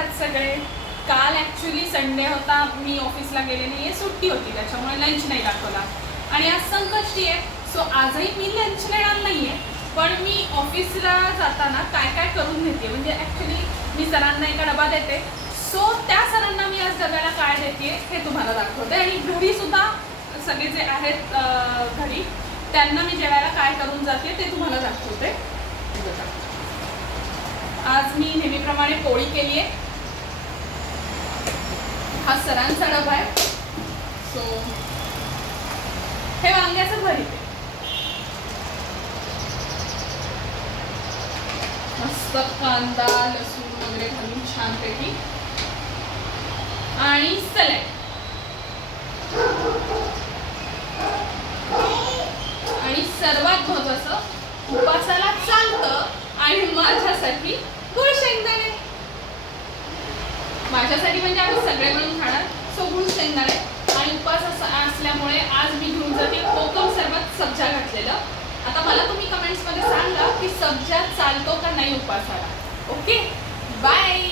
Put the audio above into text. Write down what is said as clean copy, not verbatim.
आहात सगळे? काल ॲक्च्युली संडे होता, मी ऑफिसला गेले नाही आहे, सुट्टी होती, त्याच्यामुळे लंच नाही दाखवला. आणि आज संकष्टी आहे, सो आजही मी लंच नेणार नाही आहे. पण मी ऑफिसला जाताना काय काय करून नेते, म्हणजे ॲक्च्युली मी सरांना एका डबा देते, सो त्या सरांना मी आज डब्याला काय देते हे तुम्हाला दाखवते. आणि घरीसुद्धा सगळे जे आहेत घरी त्यांना मी जेवायला काय करून जाते ते तुम्हाला दाखवते. आज मी नेहमीप्रमाणे पोळी केली आहे. हा सरांचा डबा आहे, सो हे वांग्याचं भरीत आहे, मस्त कांदा लसूण वगैरे घालून छानपैकी, आणि सॅलड. आणि सर्वात महत्त्वाचं, उपासाला चालतं आणि माझ्यासाठी गुळ शेंगदाणे. माझ्यासाठी म्हणजे आम्ही सगळे मिळून खाणार, सो गुळ शेंगदाणे. आणि उपास असल्यामुळे आज मी घेऊन जाते कोकम सरबत सब्जा घातलेलं. आता मला तुम्ही कमेंट्समध्ये सांगा की सब्जा चालतो का नाही उपासाला. Okay, bye.